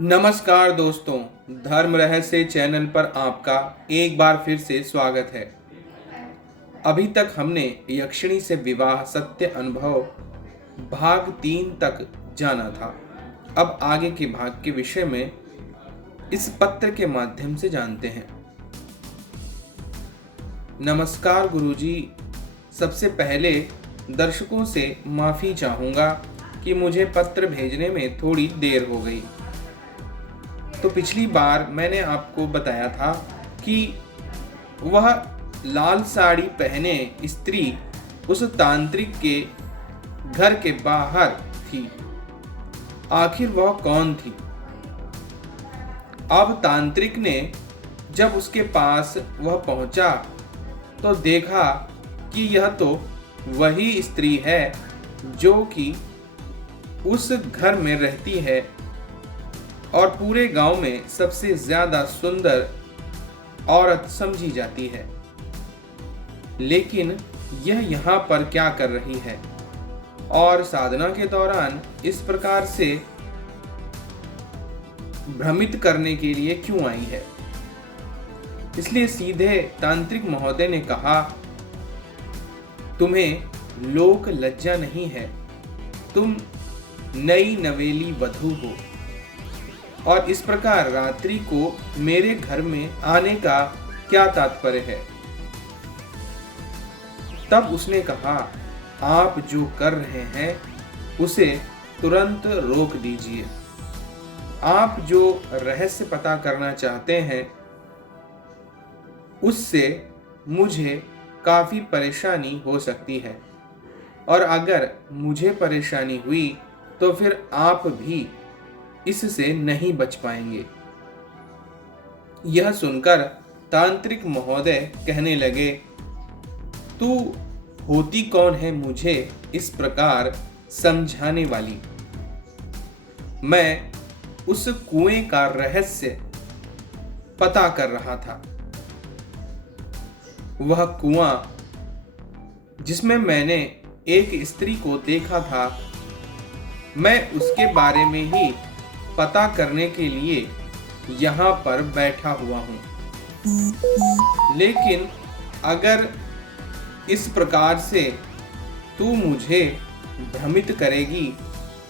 नमस्कार दोस्तों, धर्म रहस्य चैनल पर आपका एक बार फिर से स्वागत है। अभी तक हमने यक्षिणी से विवाह सत्य अनुभव भाग 3 तक जाना था। अब आगे के भाग के विषय में इस पत्र के माध्यम से जानते हैं। नमस्कार गुरुजी, सबसे पहले दर्शकों से माफ़ी चाहूँगा कि मुझे पत्र भेजने में थोड़ी देर हो गई। तो पिछली बार मैंने आपको बताया था कि वह लाल साड़ी पहने स्त्री उस तांत्रिक के घर के बाहर थी। आखिर वह कौन थी? अब तांत्रिक ने जब उसके पास वह पहुंचा तो देखा कि यह तो वही स्त्री है जो कि उस घर में रहती है और पूरे गांव में सबसे ज्यादा सुंदर औरत समझी जाती है। लेकिन यह यहाँ पर क्या कर रही है और साधना के दौरान इस प्रकार से भ्रमित करने के लिए क्यों आई है? इसलिए सीधे तांत्रिक महोदय ने कहा, तुम्हें लोक लज्जा नहीं है, तुम नई नवेली वधू हो और इस प्रकार रात्रि को मेरे घर में आने का क्या तात्पर्य है? तब उसने कहा, आप जो कर रहे हैं उसे तुरंत रोक दीजिए। आप जो रहस्य पता करना चाहते हैं उससे मुझे काफी परेशानी हो सकती है और अगर मुझे परेशानी हुई तो फिर आप भी इससे नहीं बच पाएंगे। यह सुनकर तांत्रिक महोदय कहने लगे, तू होती कौन है मुझे इस प्रकार समझाने वाली? मैं उस कुएं का रहस्य पता कर रहा था। वह कुआं जिसमें मैंने एक स्त्री को देखा था, मैं उसके बारे में ही पता करने के लिए यहाँ पर बैठा हुआ हूँ। लेकिन अगर इस प्रकार से तू मुझे भ्रमित करेगी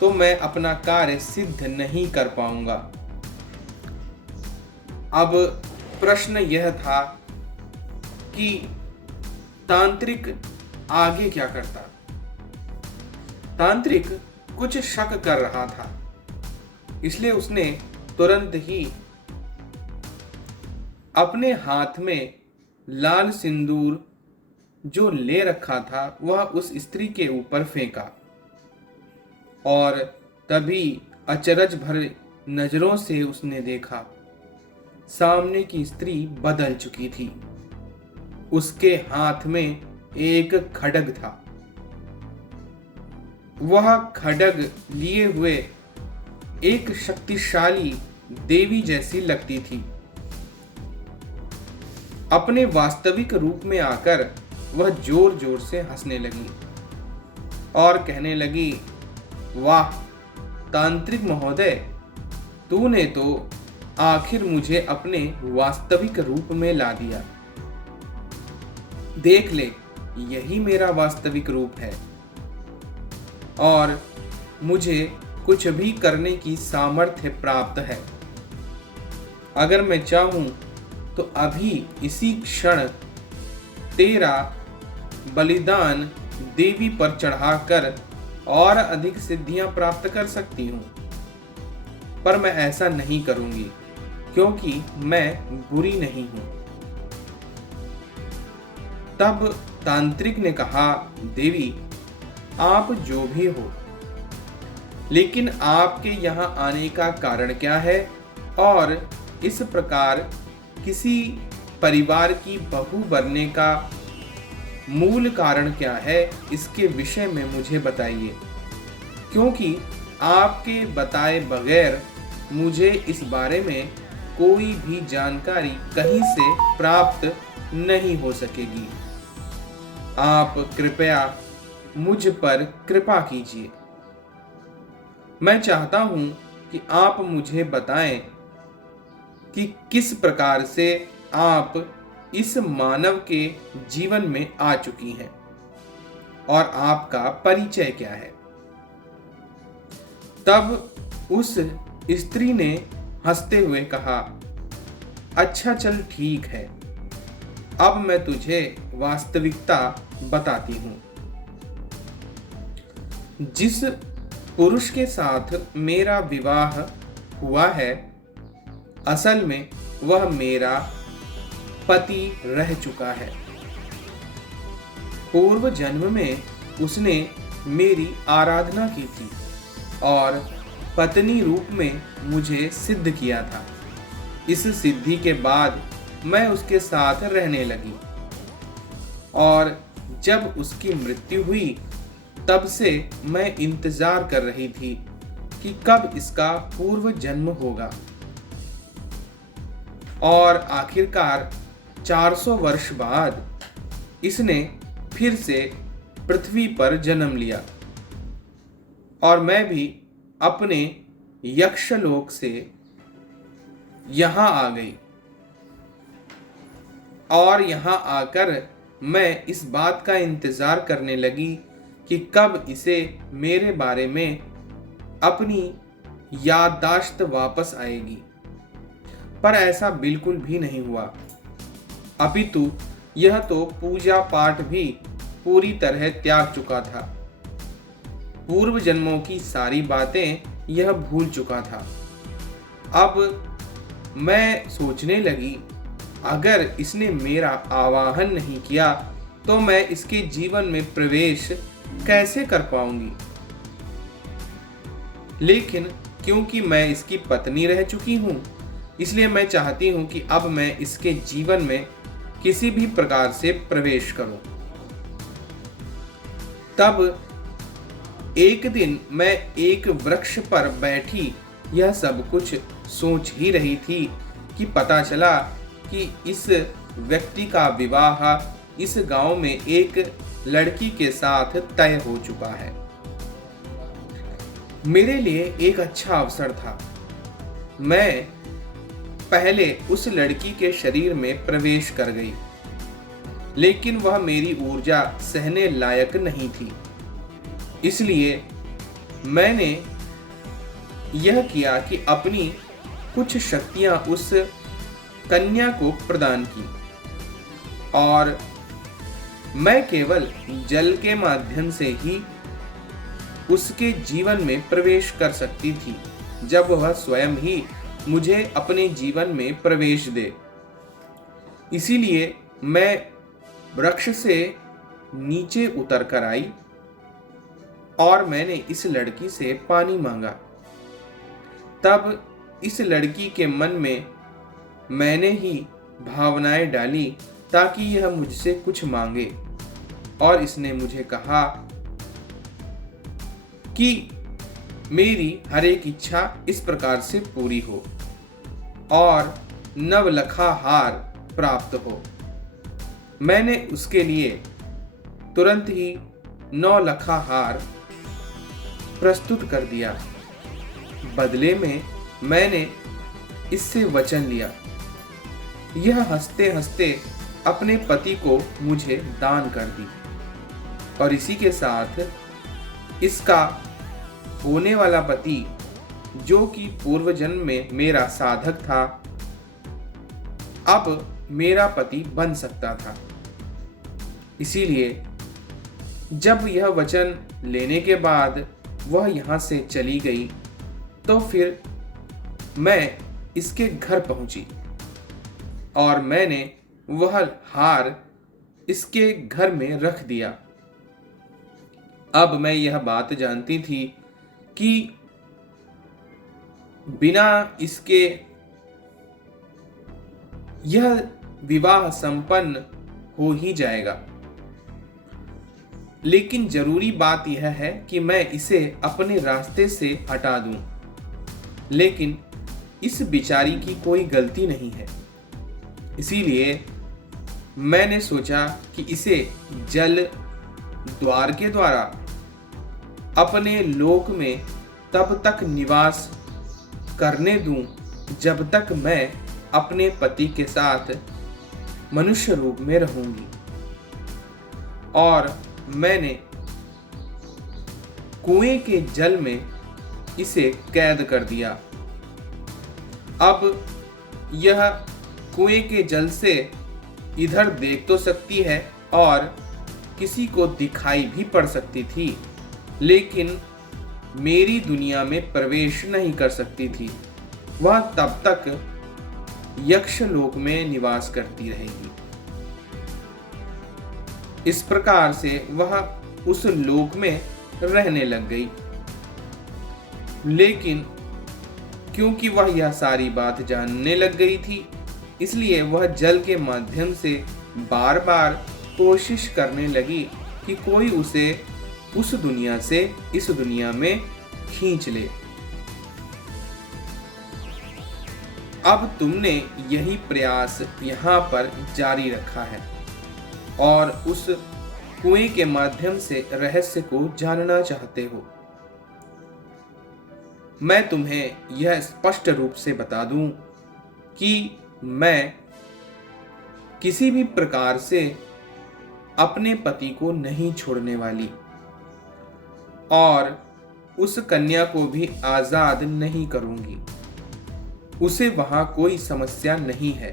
तो मैं अपना कार्य सिद्ध नहीं कर पाऊंगा। अब प्रश्न यह था कि तांत्रिक आगे क्या करता? तांत्रिक कुछ शक कर रहा था, इसलिए उसने तुरंत ही अपने हाथ में लाल सिंदूर जो ले रखा था वह उस स्त्री के ऊपर फेंका और तभी अचरज भरे नजरों से उसने देखा सामने की स्त्री बदल चुकी थी। उसके हाथ में एक खड्ग था। वह खड्ग लिए हुए एक शक्तिशाली देवी जैसी लगती थी। अपने वास्तविक रूप में आकर वह जोर जोर से हंसने लगी और कहने लगी, वाह तांत्रिक महोदय, तूने तो आखिर मुझे अपने वास्तविक रूप में ला दिया। देख ले, यही मेरा वास्तविक रूप है और मुझे कुछ भी करने की सामर्थ्य प्राप्त है। अगर मैं चाहूं तो अभी इसी क्षण तेरा बलिदान देवी पर चढ़ाकर और अधिक सिद्धियां प्राप्त कर सकती हूं, पर मैं ऐसा नहीं करूंगी क्योंकि मैं बुरी नहीं हूं। तब तांत्रिक ने कहा, देवी आप जो भी हो, लेकिन आपके यहाँ आने का कारण क्या है और इस प्रकार किसी परिवार की बहू बनने का मूल कारण क्या है, इसके विषय में मुझे बताइए, क्योंकि आपके बताए बगैर मुझे इस बारे में कोई भी जानकारी कहीं से प्राप्त नहीं हो सकेगी। आप कृपया मुझ पर कृपा कीजिए। मैं चाहता हूं कि आप मुझे बताएं कि किस प्रकार से आप इस मानव के जीवन में आ चुकी हैं और आपका परिचय क्या है। तब उस स्त्री ने हंसते हुए कहा, अच्छा चल ठीक है, अब मैं तुझे वास्तविकता बताती हूं। जिस पुरुष के साथ मेरा विवाह हुआ है, असल में वह मेरा पति रह चुका है। पूर्व जन्म में उसने मेरी आराधना की थी और पत्नी रूप में मुझे सिद्ध किया था। इस सिद्धि के बाद मैं उसके साथ रहने लगी और जब उसकी मृत्यु हुई तब से मैं इंतजार कर रही थी कि कब इसका पूर्व जन्म होगा। और आखिरकार 400 वर्ष बाद इसने फिर से पृथ्वी पर जन्म लिया और मैं भी अपने यक्षलोक से यहां आ गई। और यहां आकर मैं इस बात का इंतजार करने लगी कि कब इसे मेरे बारे में अपनी याददाश्त वापस आएगी, पर ऐसा बिल्कुल भी नहीं हुआ। अपितु यह तो पूजा पाठ भी पूरी तरह त्याग चुका था। पूर्व जन्मों की सारी बातें यह भूल चुका था। अब मैं सोचने लगी, अगर इसने मेरा आवाहन नहीं किया तो मैं इसके जीवन में प्रवेश कैसे कर पाऊंगी। लेकिन क्योंकि मैं इसकी पत्नी रह चुकी हूं, इसलिए मैं चाहती हूं कि अब मैं इसके जीवन में किसी भी प्रकार से प्रवेश करूं। तब एक दिन मैं एक वृक्ष पर बैठी यह सब कुछ सोच ही रही थी कि पता चला कि इस व्यक्ति का विवाह इस गांव में एक लड़की के साथ तय हो चुका है। मेरे लिए एक अच्छा अवसर था। मैं पहले उस लड़की के शरीर में प्रवेश कर गई, लेकिन वह मेरी ऊर्जा सहने लायक नहीं थी। इसलिए मैंने यह किया कि अपनी कुछ शक्तियां उस कन्या को प्रदान की और मैं केवल जल के माध्यम से ही उसके जीवन में प्रवेश कर सकती थी, जब वह स्वयं ही मुझे अपने जीवन में प्रवेश दे। इसीलिए मैं वृक्ष से नीचे उतर कर आई और मैंने इस लड़की से पानी मांगा। तब इस लड़की के मन में मैंने ही भावनाएं डाली ताकि यह मुझसे कुछ मांगे, और इसने मुझे कहा कि मेरी हर एक इच्छा इस प्रकार से पूरी हो और नवलखा हार प्राप्त हो। मैंने उसके लिए तुरंत ही 9 लखा हार प्रस्तुत कर दिया। बदले में मैंने इससे वचन लिया। यह हंसते हंसते अपने पति को मुझे दान कर दी और इसी के साथ इसका होने वाला पति, जो कि पूर्व जन्म में मेरा साधक था, अब मेरा पति बन सकता था। इसीलिए जब यह वचन लेने के बाद वह यहाँ से चली गई तो फिर मैं इसके घर पहुंची और मैंने वह हार इसके घर में रख दिया। अब मैं यह बात जानती थी कि बिना इसके यह विवाह संपन्न हो ही जाएगा, लेकिन जरूरी बात यह है कि मैं इसे अपने रास्ते से हटा दूं। लेकिन इस बिचारी की कोई गलती नहीं है, इसीलिए मैंने सोचा कि इसे जल द्वार के द्वारा अपने लोक में तब तक निवास करने दूं जब तक मैं अपने पति के साथ मनुष्य रूप में रहूंगी। और मैंने कुएं के जल में इसे कैद कर दिया। अब यह कुएं के जल से इधर देख तो सकती है और किसी को दिखाई भी पड़ सकती थी, लेकिन मेरी दुनिया में प्रवेश नहीं कर सकती थी। वह तब तक यक्षलोक में निवास करती रहेगी। इस प्रकार से वह उस लोक में रहने लग गई। लेकिन क्योंकि वह यह सारी बात जानने लग गई थी, इसलिए वह जल के माध्यम से बार बार कोशिश करने लगी कि कोई उसे उस दुनिया से इस दुनिया में खींच ले। अब तुमने यही प्रयास यहाँ पर जारी रखा है और उस कुएं के माध्यम से रहस्य को जानना चाहते हो। मैं तुम्हें यह स्पष्ट रूप से बता दूं कि मैं किसी भी प्रकार से अपने पति को नहीं छोड़ने वाली और उस कन्या को भी आजाद नहीं करूंगी। उसे वहां कोई समस्या नहीं है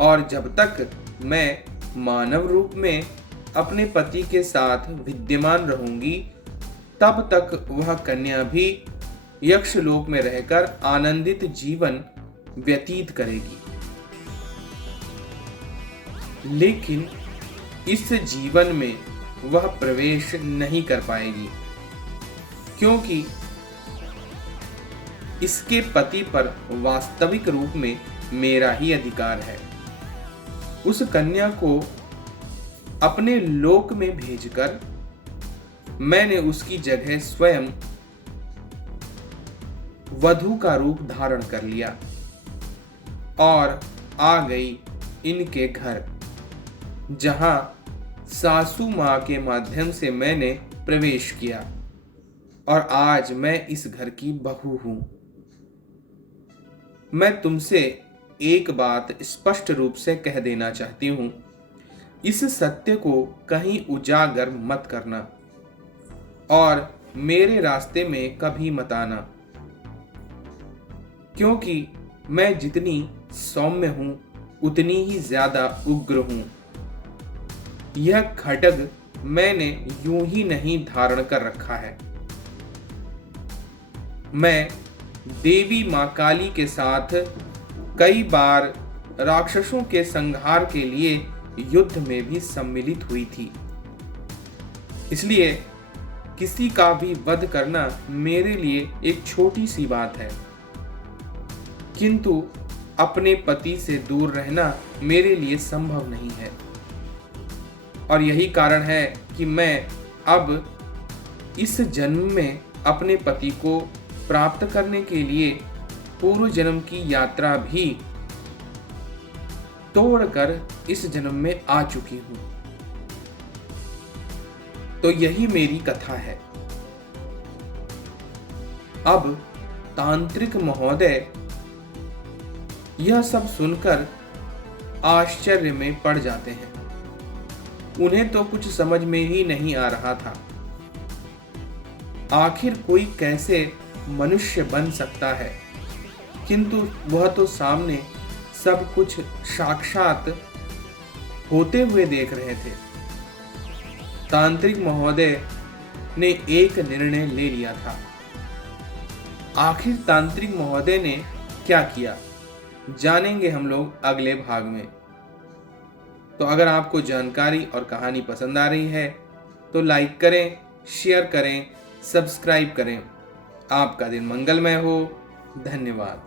और जब तक मैं मानव रूप में अपने पति के साथ विद्यमान रहूंगी, तब तक वह कन्या भी यक्षलोक में रहकर आनंदित जीवन व्यतीत करेगी। लेकिन इस जीवन में वह प्रवेश नहीं कर पाएगी, क्योंकि इसके पति पर वास्तविक रूप में मेरा ही अधिकार है। उस कन्या को अपने लोक में भेजकर मैंने उसकी जगह स्वयं वधू का रूप धारण कर लिया और आ गई इनके घर, जहां सासू मां के माध्यम से मैंने प्रवेश किया और आज मैं इस घर की बहू हूं। मैं तुमसे एक बात स्पष्ट रूप से कह देना चाहती हूं, इस सत्य को कहीं उजागर मत करना और मेरे रास्ते में कभी मत आना, क्योंकि मैं जितनी सौम्य हूं उतनी ही ज्यादा उग्र हूं। यह खड्ग मैंने यूं ही नहीं धारण कर रखा है। मैं देवी मां काली के साथ कई बार राक्षसों के संहार के लिए युद्ध में भी सम्मिलित हुई थी, इसलिए किसी का भी वध करना मेरे लिए एक छोटी सी बात है, किंतु अपने पति से दूर रहना मेरे लिए संभव नहीं है। और यही कारण है कि मैं अब इस जन्म में अपने पति को प्राप्त करने के लिए पूर्व जन्म की यात्रा भी तोड़कर इस जन्म में आ चुकी हूं। तो यही मेरी कथा है। अब तांत्रिक महोदय यह सब सुनकर आश्चर्य में पड़ जाते हैं। उन्हें तो कुछ समझ में ही नहीं आ रहा था। आखिर कोई कैसे मनुष्य बन सकता है, किंतु वह तो सामने सब कुछ साक्षात होते हुए देख रहे थे। तांत्रिक महोदय ने एक निर्णय ले लिया था। आखिर तांत्रिक महोदय ने क्या किया, जानेंगे हम लोग अगले भाग में। तो अगर आपको जानकारी और कहानी पसंद आ रही है तो लाइक करें, शेयर करें, सब्सक्राइब करें। आपका दिन मंगलमय हो। धन्यवाद।